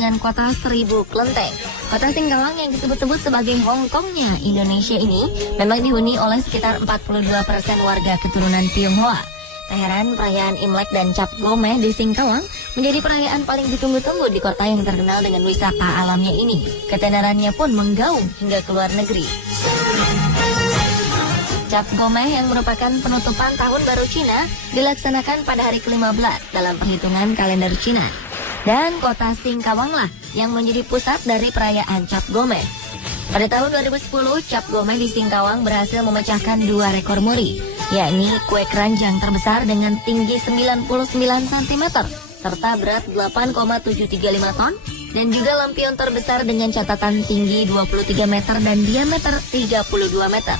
dengan kota 1000 kelenteng. Kota Singkawang yang disebut-sebut sebagai Hongkongnya Indonesia ini memang dihuni oleh sekitar 42% warga keturunan Tionghoa. Tak heran perayaan Imlek dan Cap Gomeh di Singkawang menjadi perayaan paling ditunggu-tunggu di kota yang terkenal dengan wisata alamnya ini. Ketenarannya pun menggaung hingga ke luar negeri. Cap Gomeh yang merupakan penutupan tahun baru Cina dilaksanakan pada hari ke-15 dalam perhitungan kalender Cina. Dan kota Singkawanglah yang menjadi pusat dari perayaan Cap Gomeh. Pada tahun 2010, Cap Gomeh di Singkawang berhasil memecahkan 2 rekor muri, yakni kue keranjang terbesar dengan tinggi 99 cm serta berat 8,735 ton dan juga lampion terbesar dengan catatan tinggi 23 meter dan diameter 32 meter.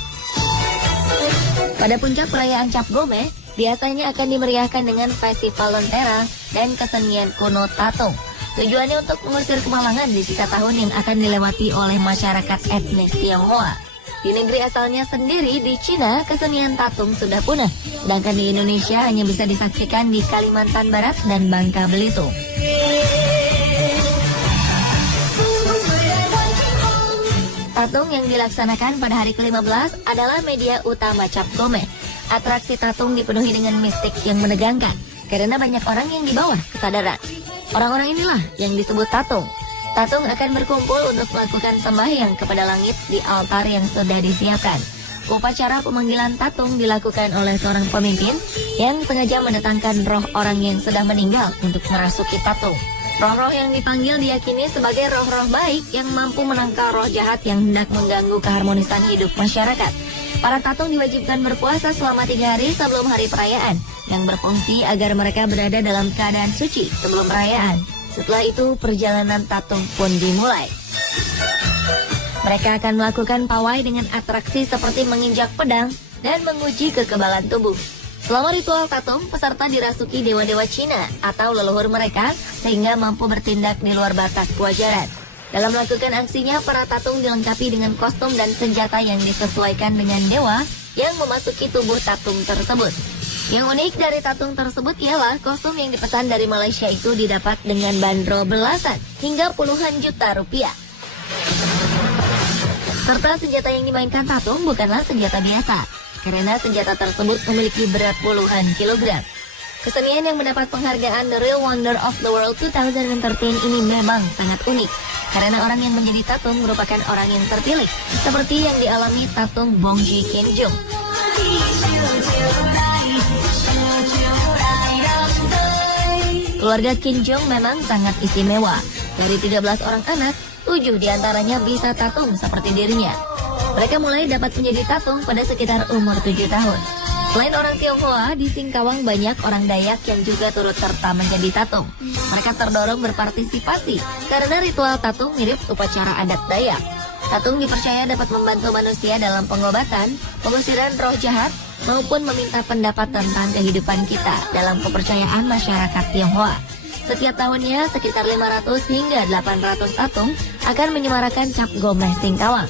Pada puncak perayaan Cap Gomeh, biasanya akan dimeriahkan dengan festival lentera dan kesenian kuno tatung. Tujuannya untuk mengusir kemalangan di sisa tahun yang akan dilewati oleh masyarakat etnis Tionghoa. Di negeri asalnya sendiri di Cina, kesenian tatung sudah punah, sedangkan di Indonesia hanya bisa disaksikan di Kalimantan Barat dan Bangka Belitung. Tatung yang dilaksanakan pada hari ke-15 adalah media utama Cap Gomeh. Atraksi tatung dipenuhi dengan mistik yang menegangkan, karena banyak orang yang di bawah kesadaran. Orang-orang inilah yang disebut tatung. Tatung akan berkumpul untuk melakukan sembahyang kepada langit di altar yang sudah disiapkan. Upacara pemanggilan tatung dilakukan oleh seorang pemimpin yang sengaja mendatangkan roh orang yang sudah meninggal untuk merasuki tatung. Roh-roh yang dipanggil diyakini sebagai roh-roh baik yang mampu menangkal roh jahat yang hendak mengganggu keharmonisan hidup masyarakat. Para tatung diwajibkan berpuasa selama 3 hari sebelum hari perayaan, yang berfungsi agar mereka berada dalam keadaan suci sebelum perayaan. Setelah itu, perjalanan tatung pun dimulai. Mereka akan melakukan pawai dengan atraksi seperti menginjak pedang dan menguji kekebalan tubuh. Selama ritual tatung, peserta dirasuki dewa-dewa Cina atau leluhur mereka sehingga mampu bertindak di luar batas kewajaran. Dalam melakukan aksinya, para tatung dilengkapi dengan kostum dan senjata yang disesuaikan dengan dewa yang memasuki tubuh tatung tersebut. Yang unik dari tatung tersebut ialah kostum yang dipesan dari Malaysia itu didapat dengan bandrol belasan hingga puluhan juta rupiah. Serta senjata yang dimainkan tatung bukanlah senjata biasa, karena senjata tersebut memiliki berat puluhan kilogram. Kesenian yang mendapat penghargaan The Real Wonder of the World 2013 ini memang sangat unik, karena orang yang menjadi tatung merupakan orang yang terpilih, seperti yang dialami tatung Bongji Kinjung. Keluarga Kinjung memang sangat istimewa. Dari 13 orang anak, 7 diantaranya bisa tatung seperti dirinya. Mereka mulai dapat menjadi tatung pada sekitar umur 7 tahun. Selain orang Tionghoa, di Singkawang banyak orang Dayak yang juga turut serta menjadi tatung. Mereka terdorong berpartisipasi karena ritual tatung mirip upacara adat Dayak. Tatung dipercaya dapat membantu manusia dalam pengobatan, pengusiran roh jahat, maupun meminta pendapat tentang kehidupan kita dalam kepercayaan masyarakat Tionghoa. Setiap tahunnya, sekitar 500 hingga 800 tatung akan menyemarakan Cap Gomeh Singkawang.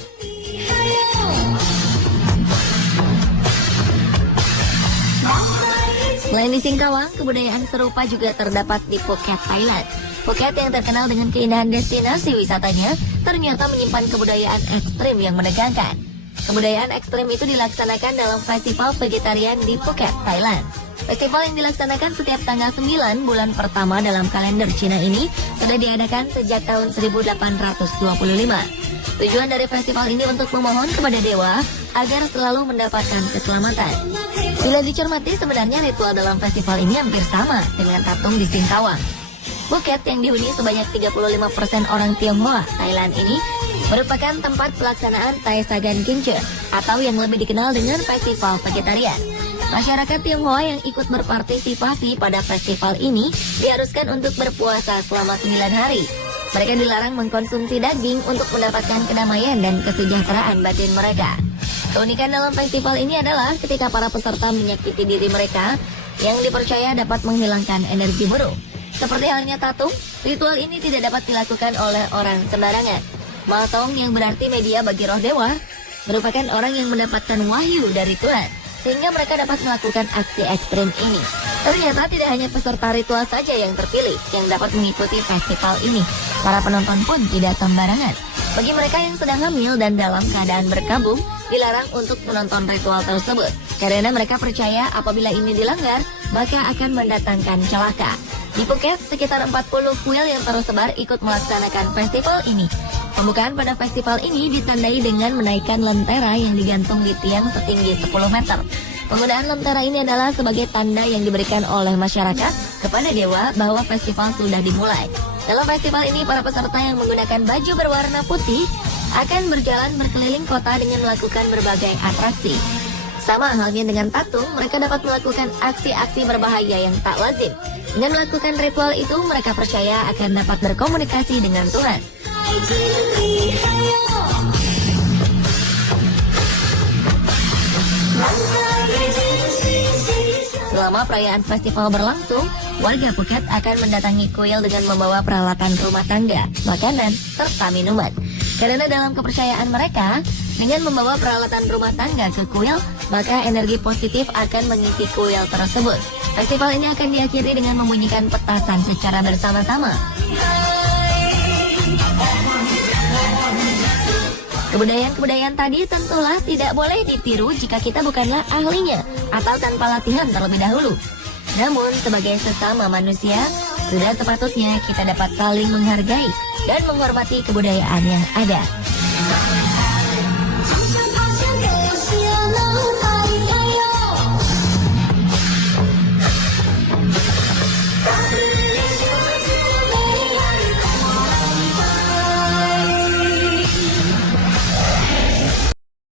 Selain di Singkawang, kebudayaan serupa juga terdapat di Phuket, Thailand. Phuket yang terkenal dengan keindahan destinasi wisatanya, ternyata menyimpan kebudayaan ekstrim yang menegangkan. Kebudayaan ekstrim itu dilaksanakan dalam festival vegetarian di Phuket, Thailand. Festival yang dilaksanakan setiap tanggal 9 bulan pertama dalam kalender Cina ini sudah diadakan sejak tahun 1825. Tujuan dari festival ini untuk memohon kepada dewa agar selalu mendapatkan keselamatan. Bila dicermati, sebenarnya ritual dalam festival ini hampir sama dengan tatung di Singkawang. Phuket yang dihuni sebanyak 35% orang Tionghoa Thailand ini merupakan tempat pelaksanaan Thai Sagan Kinche atau yang lebih dikenal dengan festival vegetarian. Masyarakat Tionghoa yang ikut berpartisipasi pada festival ini diharuskan untuk berpuasa selama 9 hari. Mereka dilarang mengkonsumsi daging untuk mendapatkan kedamaian dan kesejahteraan batin mereka. Keunikan dalam festival ini adalah ketika para peserta menyakiti diri mereka yang dipercaya dapat menghilangkan energi buruk. Seperti halnya tatung, ritual ini tidak dapat dilakukan oleh orang sembarangan. Masong yang berarti media bagi roh dewa merupakan orang yang mendapatkan wahyu dari Tuhan, sehingga mereka dapat melakukan aksi ekstrim ini. Ternyata tidak hanya peserta ritual saja yang terpilih yang dapat mengikuti festival ini. Para penonton pun tidak sembarangan. Bagi mereka yang sedang hamil dan dalam keadaan berkabung, dilarang untuk menonton ritual tersebut. Karena mereka percaya apabila ini dilanggar, maka akan mendatangkan celaka. Di Phuket, sekitar 40 kuil yang tersebar ikut melaksanakan festival ini. Pembukaan pada festival ini ditandai dengan menaikkan lentera yang digantung di tiang setinggi 10 meter. Penggunaan lentera ini adalah sebagai tanda yang diberikan oleh masyarakat kepada dewa bahwa festival sudah dimulai. Dalam festival ini, para peserta yang menggunakan baju berwarna putih akan berjalan berkeliling kota dengan melakukan berbagai atraksi. Sama halnya dengan tatung, mereka dapat melakukan aksi-aksi berbahaya yang tak lazim. Dengan melakukan ritual itu, mereka percaya akan dapat berkomunikasi dengan Tuhan. Selama perayaan festival berlangsung, warga Phuket akan mendatangi kuil dengan membawa peralatan rumah tangga, makanan, serta minuman. Karena dalam kepercayaan mereka, dengan membawa peralatan rumah tangga ke kuil, maka energi positif akan mengisi kuil tersebut. Festival ini akan diakhiri dengan membunyikan petasan secara bersama-sama. Kebudayaan-kebudayaan tadi tentulah tidak boleh ditiru jika kita bukanlah ahlinya atau tanpa latihan terlebih dahulu. Namun, sebagai sesama manusia, sudah sepatutnya kita dapat saling menghargai dan menghormati kebudayaan yang ada.